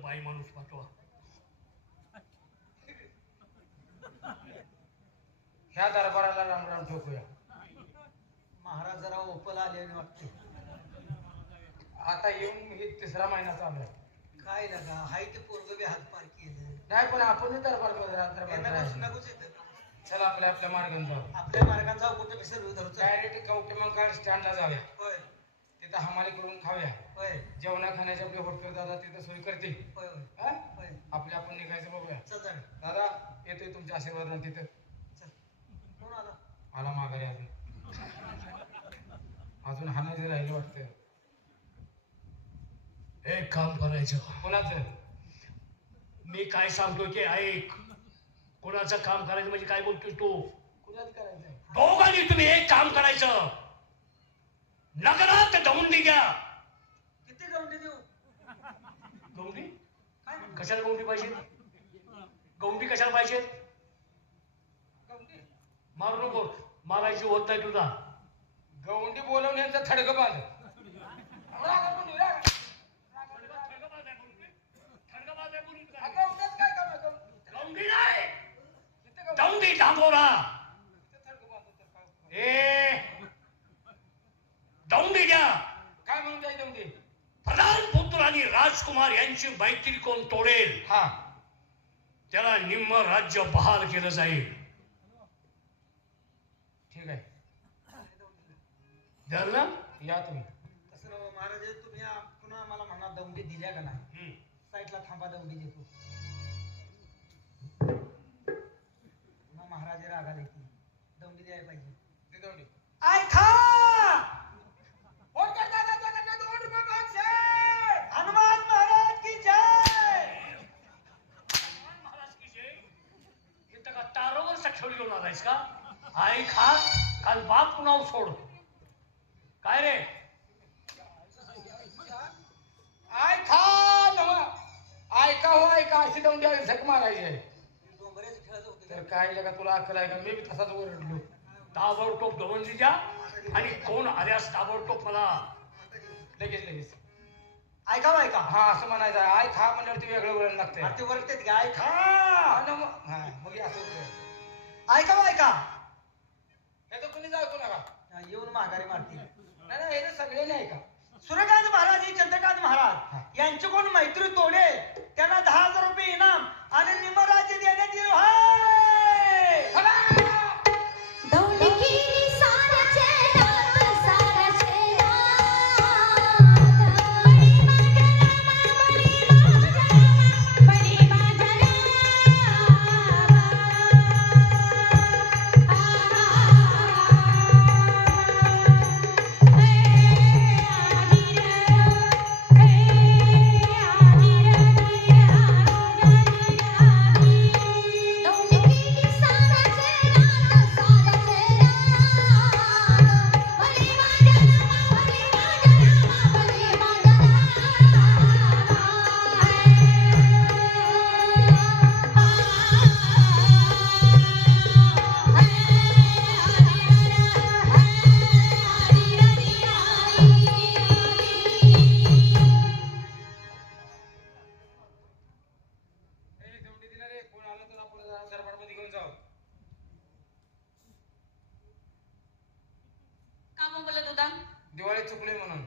एखादं बाई माणूस पाठवा. ह्या दरबाराला रामराम ठोकूया. महाराज जरा ओपल आले वाटते. आता येऊन हे तिसरा महिना चालू आहे. काय लगा हाय ते पोरग बी हात पार केलं. नाही पण आपण दरबार नकोच येतं. चला आपल्या मार्गाने जाऊ. आपल्या मार्गात जाऊ कुठे विसर धरू. डायरेक्ट कवटे मग स्टँडला जाऊया. होय तिथं हमाली करून खाऊया. होय जेवणा खाण्याची आपली हॉटेल दादा तिथं सोय करतील. होय होय आपले आपण निघायचं बघूया. चल जा दादा येतोय तुमच्या आशीर्वादाने तिथं. चल. कोण आला? आला माघारी अजून हाणायचं राहिलं वाटतं. एक काम करायचं. कोणाचं? मी काय सांगतो ते ऐक. कोणाचं काम करायचं म्हणजे काय बोलतोय तू? कुणाच करायचंय? दोघांनी तुम्ही एक काम करायचं. नगरात दौंडी घ्या. किती गवंडी देऊ? गौंडी काय कशाला गौंडी पाहिजे? गौंडी कशाला पाहिजे? गवंडी? मारू नको. मारायची होत नाही तुझा. गवंडी बोलवण्याचं थडगं बांध. गौंडी नाही, दौंडी डांबोरा. ए दौंडी घ्या. काय म्हणून जायचं म्हणजे? प्रधान पुत्र आणि राजकुमार यांची मैत्री कोण तोडेल हा त्याला निम्म राज्य बहाल केलं जाईल. ठीक आहे. द्याल ना? या तुम्ही. तसं नव्ह महाराज तुम्ही पुन्हा आम्हाला म्हणा दौंडी दिल्या का नाही? साईडला थांबा दौंडी देतो. पुन्हा महाराज रागाला येतील. दौंडी द्यायला पाहिजे. दे दौंडी. ऐका हनुमान महाराज की जय. महाराज की जय. इथं का तारोवर सक्षोली घेऊन आलायस का? आई खा काल बाप पुन्हा सोड. काय रे? ऐका हो ऐका. अशी दौंडी झक मारायची आहे. डोंगराचं खेळत होतं. तर काय लगा तुला अक्कल आहे का? मी बी तसाच ओरडलो. ताबडतोब दवंडी द्या आणि कोण आल्यास ताबडतोब मला लगेच. ऐका ऐका. हा असं म्हणायचं. आय खा म्हणल्यावर ते वेगळं वळण लागतंय. ते वरतेत की ऐका. हा ना मग. हा मग हे असं होतं. ऐका ऐका. हे तर कुणी जाऊ नका. येऊन माघारी मारतील. नाही हे तर सगळे नाही का? सूर्यकांत महाराज आणि चंद्रकांत महाराज यांची कोण मैत्री तोडे त्यांना 10,000 रुपये इनाम आणि निमराज्य देण्यात येईल. दिवाळी चुकली म्हणून.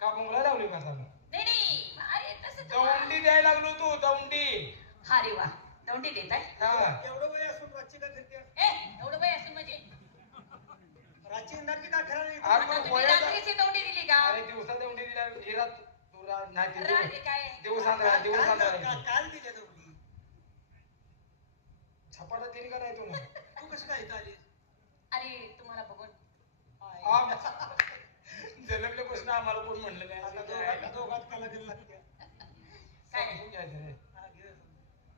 का मुंगला लावली का सांग? दौंडी द्यायला लागलो तू. दौंडी. हा रे वा. दौंडी देत आहे. एवढं वय असून रातची का फिरते? एवढं वय असून म्हणजे रातची इंदाची का फिरायला? तुम्ही रात्रीची दौंडी दिली का? अरे दिवसा दौंडी दिल्या. हिरात तुरा नाही रात्री काय? दिवसांना काल दिल्या दौंडी. छपाटा दिली का नाही तू? तू कसं काय इथं आली? अरे तुम्हाला बघून जन्मल्यापासून आम्हाला कोण म्हणलं नाही. दोघात कालागल लागते. काय घ्यायचं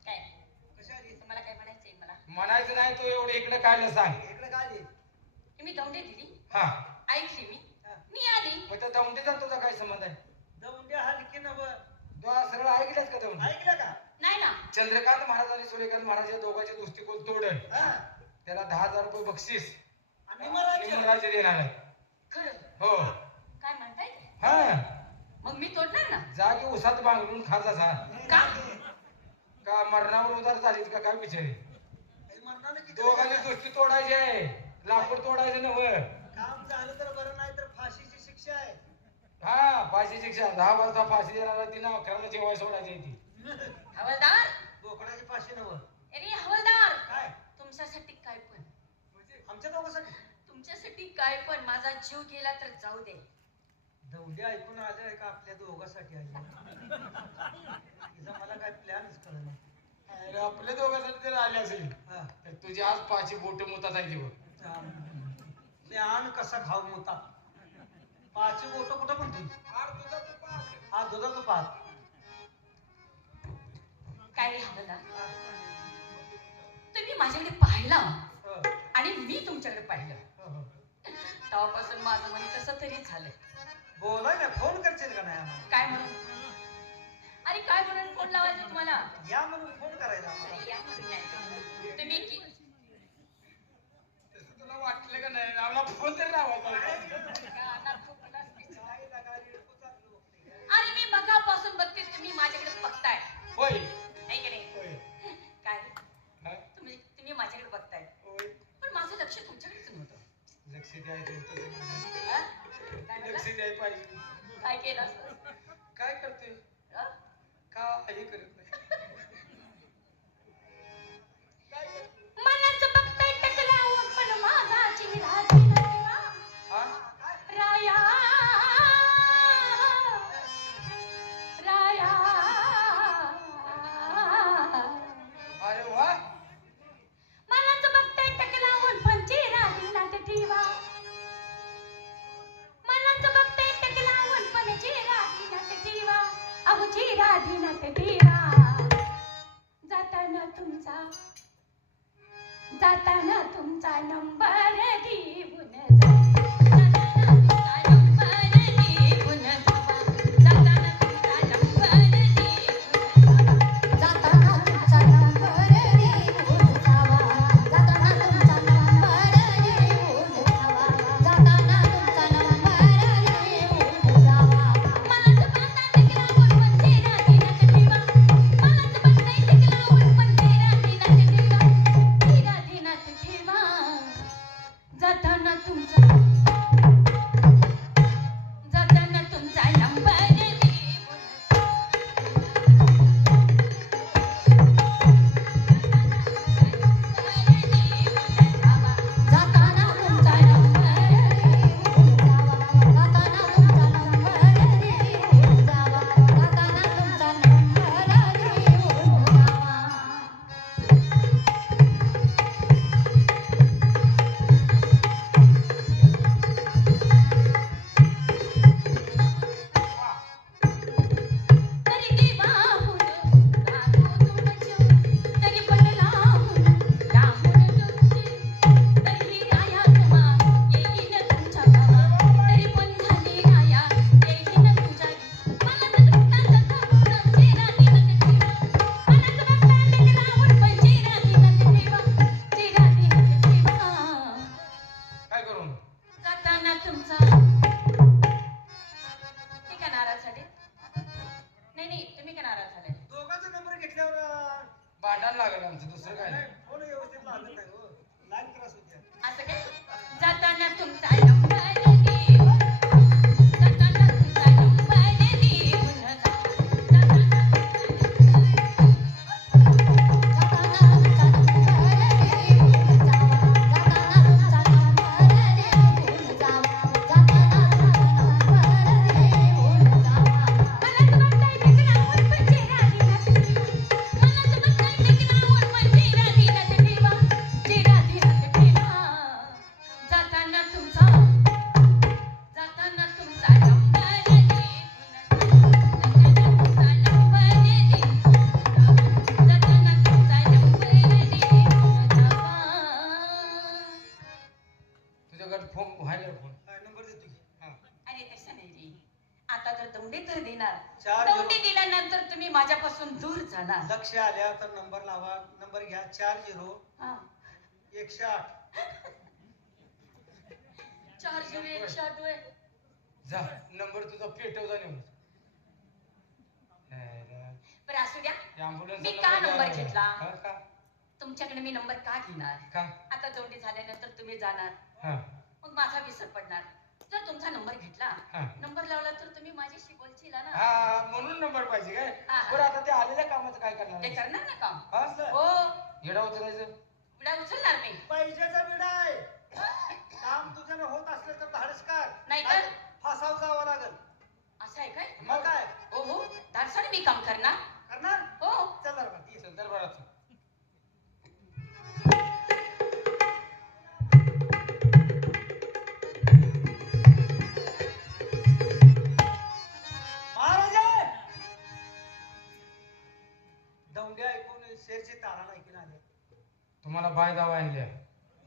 काय कशी आली? तुम्हाला काय म्हणायचंय मला? म्हणायचं नाही. तू एवढं इकडे काय सांग. इकडे काय आली? मी दौंडी दिली. हा ऐकली मी आली. मग त्या दौंडीचा तुझा काय संबंध आहे? दौंडी आली की नव सरळ ऐकल्यास का दौंडी? ऐकलं का? नाही ना. चंद्रकांत महाराज आणि सूर्यकांत महाराज या दोघांचे दृष्टिकोन तोडल. त्याला 10,000 रुपये बक्षीस आणि निमराज्य निमराज्य देणार आहे. खरं? हो काय म्हणताय? हा जागी उसात बांगडून खाजा जा का का मरणावर उदार झालीत का काय बिचारे मरणाने किती दोघांनी गोष्टी तोडायची आहे लाकूड तोडायचं नव्हे काम झालं तर बरं नाही तर फाशीची शिक्षा आहे. हा फाशी शिक्षा 10 वाजता फाशी देणारा तिनं 11 जेवाय सोडायची ती हवालदार बोकडाची फाशी नव अरे हवालदार काय तुमच्यासाठी काय पण आमच्या दोघांसाठी तुमच्यासाठी काय पण माझा जीव गेला तर जाऊ दे दौंडी ऐकून आले का आपल्या दोघांसाठी आले तिचा मला काय प्लॅनच कळलं. अरे आपल्या दोघांसाठी जर आले असेल हा तर तुझी आज 5 बोट मुतात आहे ती बघ प्लॅन कसा खाऊ मोता पाच बोट कुठं पण तुझी हा दुधाचं पाच काय रे हवालदार तुम्ही माझ्याकडे पाहिला आणि मी तुमच्याकडे पाहिलं तेव्हापासून माझं मन कसं तरी झालंय बोलाय ना फोन करशील का नाही आम्हाला? काय म्हणून अरे काय म्हणून फोन लावायचा तुम्हाला या म्हणून फोन करायचा आम्हाला. अरे या म्हणून नाही तुम्ही तसं तुला वाटलं का नाही आम्हाला फोन तरी लावायचा अरे मी मगापासून बघते तुम्ही माझ्याकडे बघताय होय नाही की नाही होय काय हा? तुम्ही माझ्याकडे बघताय होय पण माझं लक्ष तुमच्याकडेच नव्हतं लक्ष द्यायचं होतं हा? काय लक्ष म्हणला? द्यायला पाहिजे काय केलं असं काय करते हा? काही करत नाही मनाचं बघताय टकलावून पण माझा चेहरा दिसला हा राया राया अरे वा मनाचं बघताय टकलावून पण चेहरा दिनात ठेवा मनाचं बघताय टकलावून पण चेहरा दिनात ठेवा अहो चेहरा दिनात ठेवा जाताना तुमचा नंबर घेऊन जा जाताना तुमचा नंबर घेऊन जाताना तुमचा नंबर घेऊन जावा जाताना तुमचा नंबर घेऊन जावा जाताना तुमचा नंबर घेऊन जावा मनाचं बघताय टकलावून पण चेहरा दिनात ठेवा मनाचं बघताय टकलावून पण चेहरा दिनात ठेवा चेहरा दिनात ठेवा जाताना तुमचा नंबर जाताना तुमचा नंबर घेऊन जावा जाताना तुमचा नंबर घेऊन जावा जाताना तुमचा नंबर घेऊन जावा तरी देवाहून राखो तुमच्या तरी पडलाहून राहून तुमची तरी राया तुम्हा येईन तुमच्या गावा तरी पण झाली राया येईन तुमच्या मनात बघता सखावून चेहरा दिनत ठेवा मनात बघता टकलावून पण चेहरा दिनत ठेवा चेहरा दिनत ठेवा काय करू जाताना तुमचा ते का नाराज झाले नाही नाही तुम्ही का नाराज झाले दोघांचा नंबर घेतल्यावर भांडण लागलं आमचं दुसरं काय नाही फोन व्यवस्थित लागत नाही हो लाईन त्रास होते. असं काय जाताना तुमचा नंबर घेऊन जाताना तुमचा नंबर घेऊन जा जाताना तुमचा नंबर घेऊन जावा जाताना तुमचा नंबर घेऊन जावा जाताना तुमचा नंबर घेऊन जावा मनात बघताय टकलावून पण चेहरा दिनात ठेवा मनात बघताय टकलावून पण चेहरा दिनात ठेवा चेहरा दिनात ठेवा जाताना तुमचा नंबर घेऊन जाताना तुमचा नंबर घेऊन जावा तुझ्याकडे फोन व्हायला फोन नंबर देतो की हा अरे तसं नाही रे आता जर दौंडी तर देणार चार दौंडी दिल्यानंतर तुम्ही माझ्यापासून दूर जाणार लक्ष आल्या तर नंबर लावा नंबर घ्या 40 हा 108 4 0 1 7 जा नंबर तुझा पेटव जा नेऊन बरं असू द्या. ऍम्ब्युलन्स मी का नंबर घेतला? का तुमच्याकडे मी नंबर का घेणार? का आता जोडी झाल्यानंतर तुम्ही जाणार, हा मग माझा विसर पडणार. जर तुमचा नंबर घेतला, हा. नंबर लावला तर तुम्ही माझ्याशी बोलशील ना. हा म्हणून नंबर पाहिजे काय हा. बरं आता ते आलेल्या कामाचं काय करणार ते करणार ना काम. हा हो, येडा उचलायचं विडा उचलणार मी. पैशाचा विडा आहे. काम तुझ्यानं होत असलं तर धाडस कर, नाही तर? फासाव जावं लागल. असं आहे काय? मग काय हो हो, धाडसाने मी काम करणार. करणार? हो. चल दरबार ये. चल दरबारात महाराजा दौंड्या ऐकून शेरची तारा ऐकून आले. तुम्हाला बाय दावा आणल्या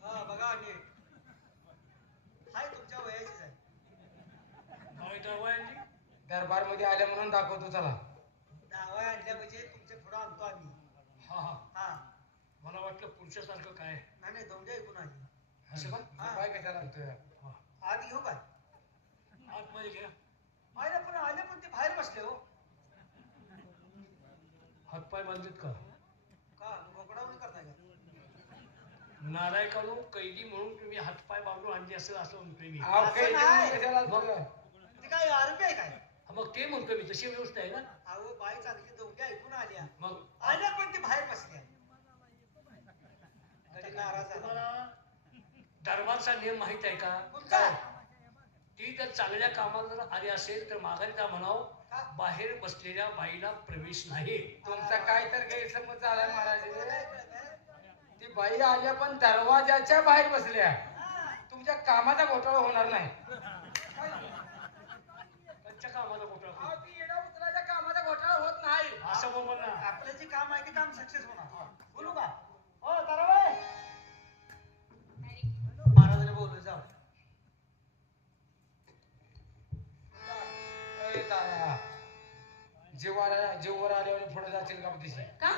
हा बघा नीट. हाय तुमच्या वयाचीच आहे. बाई दवाई दरबार मध्ये आल्या म्हणून दाखवतो चला दावा आणल्या म्हणजे तुमच्या पुढं आणतो आम्ही. हा हा हा मला वाटलं पुरुषासारखं काय नाही नाही दौंड्या ऐकून आली. असं का हा. बाय कशाला आणतोय हा. आत घेऊ काय? आतमध्ये घ्या. आले पण ते बाहेर बसले हो. हातपाय बांधलेत का? का घोकडावून करताय का? नालायकानो कैदी म्हणून तुम्ही हातपाय बांधून आणले असं म्हणतोय मी. अहो, असं काही नाही. कशाला आणतोय? ते काय आरोपी आहे काय? हा, मग ते म्हणतोय मी तशी व्यवस्था आहे ना. अहो बाई चांगली दौंड्या ऐकून आल्या. मग आल्या पण ते बाहेर बसल्या. तरी नाराज झाला. तुम्हाला दरबारचा नियम माहित आहे का? कोणता? ती जर चांगल्या कामाला जर आली असेल तर माघारीचा म्हणाव का? बाहेर बसलेल्या बाईला प्रवेश नाही. तुमचा काय तर गैरसमज झालाय महाराज ती बाई आल्या पण दरवाजाच्या बाहेर बसल्या तुमच्या कामाचा घोटाळा होणार नाही त्यांच्या कामाचा कुठं अहो, ती येडा उचलायच्या कामाचा घोटाळा होत नाही असं मग म्हणा. आपलं जे काम आहे ते काम सक्सेस होणार. बोलू का? हो ताराबाई महाराजांनी बोलू जाऊ. अरे तारा जीवर आल्यावर पुढे जाशील का दिशी का?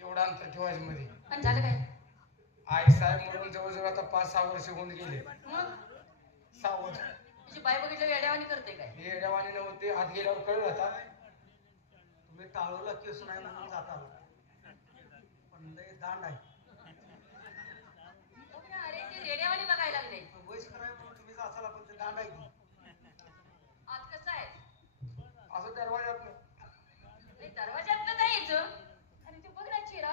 एवढं अंतर ठेवायचं मध्ये पण झालं काय? आई साहेब म्हणून जवळजवळ आता 5-6 वर्ष होऊन गेले मग सावध तुझी बाई बघितलं येड्यावानी करते काय? हे येड्यावानी नव्हते हात गेल्यावर कळलं आता तुम्ही टाळूला केस नाही म्हणून जाता पण लय दांड आहे. अरे ते येड्यावानी बघायला लागले. वयस कराय म्हणून तुम्ही जाचाला पण ते दांड आहे की. आज कसं आहे? असं दरवाजात अरे दरवाजातनं जायचं. अरे ते बघ ना चिरा.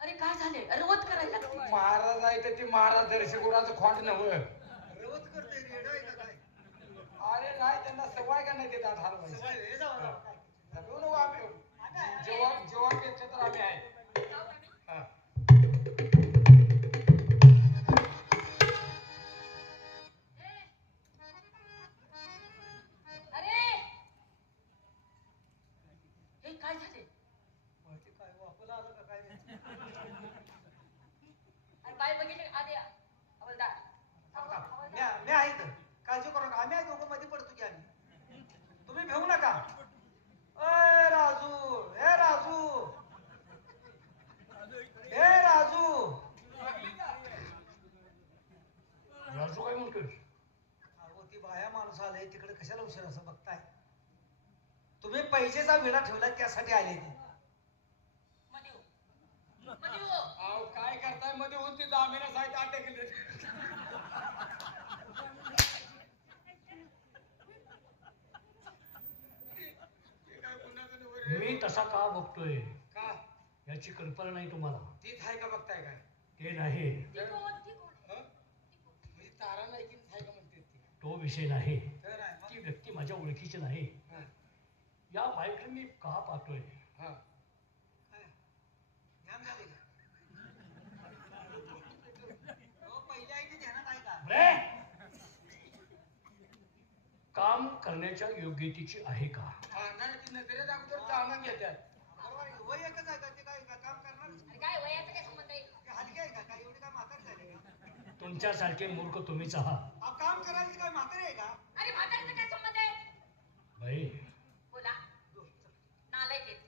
अरे काय झाले? रवत करायला लागते. महाराज आहे तर ते महाराज दर्शकुराचं खोंड नव्हतं रवत करते रेड आहे का काय? अरे नाही त्यांना सवय का नाही देतात हलवायचं सवय हे जाऊ जाऊ काय? जाऊ नको आम्ही जेव्हा घेतलं तर आम्ही आहे जाऊ का मी? हा. अरे हे काय झाले? माहिती काय वापरला आलं का काय? अरे बाई बघितले आधी हवलदार. मी आहे इथं. काळजी करू नका. आम्ही आहे दोघं मध्ये पडतो की आम्ही. तुम्ही भेऊ नका. ए राजू हे राजू हे राजू राजू काय म्हणतोय? अहो ती बाया माणूस आले तिकडे कशाला उशीर असं बघताय? तुम्ही पैसेचा विडा ठेवला त्यासाठी आले ते. मध्ये हो. मध्ये हो. अहो काय करताय मध्ये होऊन ती जामिना साहित अटकले मी तसा का बघतोय का याची कल्पना नाही तुम्हाला. तीच आहे का बघताय काय ते नाही, ती कोण? ती कोण? हं? म्हणजे तारा नाही की आहे का म्हणते ती तो विषय नाही. तर आहे मग. ती व्यक्ती माझ्या ओळखीची नाही. हं, या बाईकडे मी का पाहतोय? हं. काय? ध्यान झाले का? हो, पहिल्या आहे ते ध्यानात आहे का? रे! काम करण्याच्या योग्यतेची आहे का? हा, नाही ती नजरेत अगोदर जाणून घेतात बरोबर आहे. वय एकच आहे का? ते काय काम करणारच? अरे काय वयाचा काय संबंध आहे? ते हलके आहे का? काय एवढे काय म्हातारे झाले का? तुमच्यासारखे मूर्ख तुम्हीच आहात. अहो, काम करायचे काय म्हातारे आहे का? अरे म्हाताऱ्याचा काय संबंध आहे? बाई, बोला. नालायक आहेत.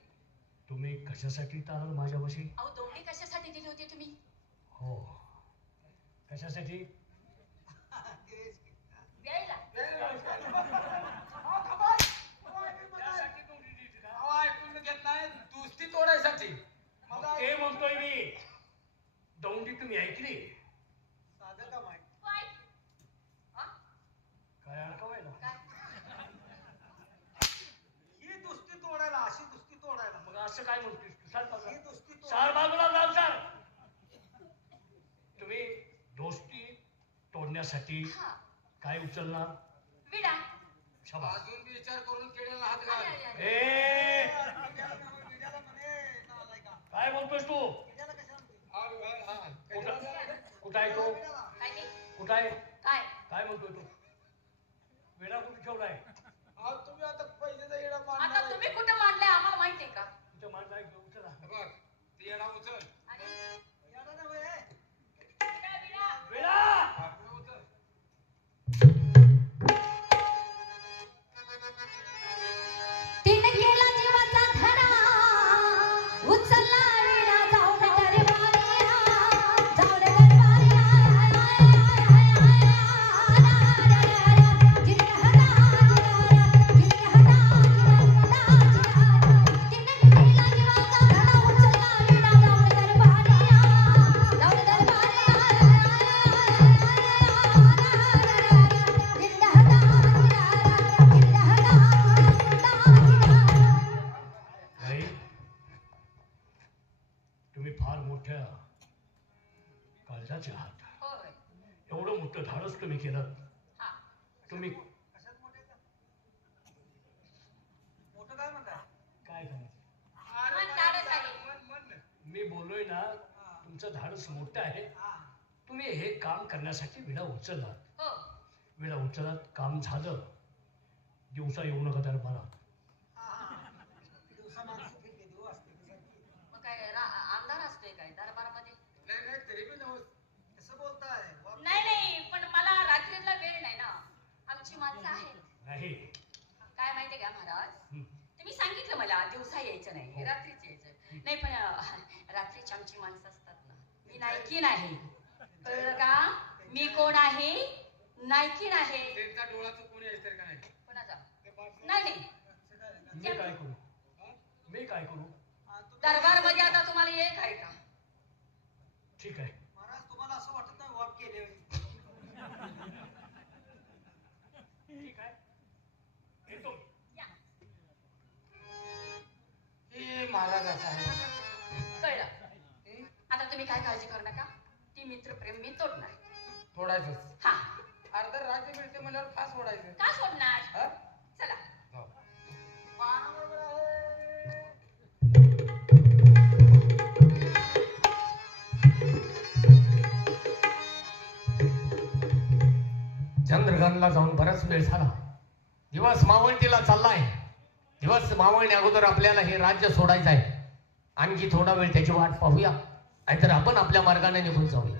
तुम्ही कशासाठी तारल माझ्यापाशी? अहो दोघी कशासाठी दिली होती तुम्ही? हो, कशासाठी? तेच की. द्यायला. त्यासाठी दोन्ही नीट का? काय म्हणतोस तू? सर ही दोस्ती तो सर बाजूला जाऊ सर. तुम्ही दोस्ती तोडण्यासाठी हा काय उचलणार? विडा. शाबास. अजून बी विचार करून केलेला हात अरे, घाल. अरे, अरे. ए विड्याला म्हणे नालाय का काय बोलतोस तू? विड्याला कशाला म्हणते? कुठं आहे तो? काय ते? कुठं आहे? काय काय म्हणतोय तू? वेडा कुठे ठेवलाय? तुम्ही आता पहिलेचा येडा आता मारणार. तुम्ही कुठं मांडलंय आम्हाला माहितीये का? तुझ्या माणसा उचला. बघ ती येडा उचल. आणि येडा नव्हे. विडा, विडा. वेडा पुढे उचल. तिने केला जीवाचा धडा उचलला विडा जाऊन दरबारिया जाऊन दरबारिया नाही तुम्ही फार मोठ्या काळजाचे आहात. होय एवढं मोठं धाडस तुम्ही केलं. हा तुम्ही कशात मोठे का? मोठं काय म्हणताय? काय करायचं? मन धाडस आहे. मी बोललोय ना तुमचं धाडस मोठं आहे. हा. तुम्ही हे काम करण्यासाठी विडा उचलला. हो विडा उचलत काम झालं. दिवसा येऊ नका दरबारात. दिवसा माणसं फिरते, देव असते त्यासाठी. मग काय अंधार असतोय काय दरबारामध्ये? नाही नाही तरी पण नवस. कसं बोलताय? नाही नाही पण मला रात्रीला वेळ नाही ना. आमची माणसं आहेत. नाही काय माहितीये का महाराज? हं. तुम्ही सांगितलं मला दिवसा यायचं नाही हो. रात्रीच यायचं नाही पण रात्रीची आमची माणसं असतात ना. मी नायकीन आहे कळलं का? मी कोण आहे? नायकीन आहे. त्यांचा डोळा चुकून यायचं तर का नाही? कोणाचा? ते बाप- नाही नाही मी काय करू? मी काय करू? दरबार मध्ये आता तुम्हाला एक आहे का? ठीक आहे. महाराज तुम्हाला असं वाटत नाही वाप केले ठीक आहे येतो. या. हे महाराजाचं आहे. कळलं. आता तुम्ही काय काळजी करू नका. ती मित्रप्रेम मी तोडणार. फोडायचंच. हा अर्ध राज्य मिळते म्हणल्यावर फास फोडायचं. का सोडणार? हा? चला जाऊ. पानाबरोबर आहे. चंद्रगणला जाऊन बराच वेळ झाला. दिवस मावळतीला चाललाय. दिवस मावळण्या अगोदर आपल्याला हे राज्य सोडायचं आहे. आणखी थोडा वेळ त्याची वाट पाहूया, नाहीतर आपण आपल्या मार्गाने निघून जाऊया.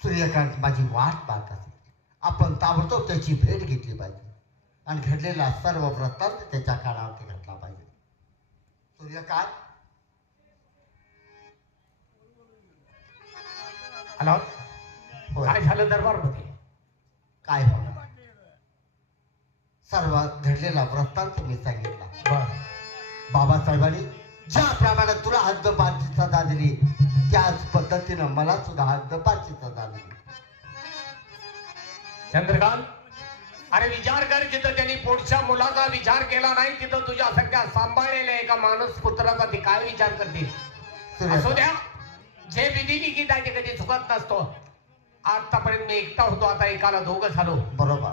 सूर्यकांत माझी वाट पाहत असेल. आपण ताबडतोब त्याची भेट घेतली पाहिजे आणि घडलेला सर्व वृत्तांत त्याच्या कानावरती घातला पाहिजे. सूर्यकांत हॅलो, होय. काय झालं दरबारमध्ये? काय होणार? सर्व घडलेला वृत्तांत मी सांगितला. बर, बाबासाहेबांनी ज्याप्रमाणे तुला हद्दपारची सजा दिली त्याच पद्धतीनं मला सुद्धा हद्दपारची सजा दिली. चंद्रकांत, अरे विचार कर, जिथं त्यांनी पुढच्या मुलाचा विचार केला नाही तिथं तुझ्यासारख्या सांभाळलेल्या एका माणूस पुत्राचा ते काय विचार करतील? असू द्या, जे विधी लिखित आहे ते कधी चुकत नसतो. आतापर्यंत मी एकटा होतो, आता एकाला दोघं झालो. बरोबर.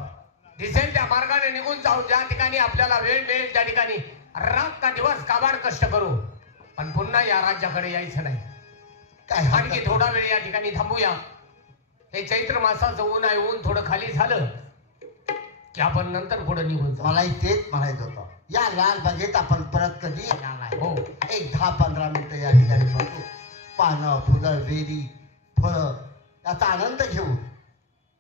दिसेल त्या मार्गाने निघून जाऊ. ज्या ठिकाणी आपल्याला वेळ मिळेल त्या ठिकाणी रात का दिवस काबाड कष्ट करू, पण पुन्हा या राज्याकडे यायचं नाही. काय आणखी थोडा वेळ या ठिकाणी थांबूया. हे चैत्र मासाचं ऊन आहे, ऊन थोडं खाली झालं की आपण नंतर पुढे निघून जाऊ. मलाही तेच म्हणायचं होतं. या लालबागेत आपण परत कधी येणार नाही. हो, एक 10-15 मिनिटं या ठिकाणी बसू. पानं, फुलं, वेली, फळं याचा आनंद घेऊ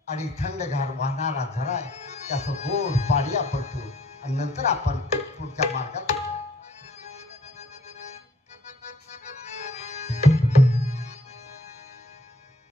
आणि थंडगार वाहणारा झरा आहे त्याचं गोड पाणी आपण पिऊ आणि नंतर आपण पुढच्या मार्गात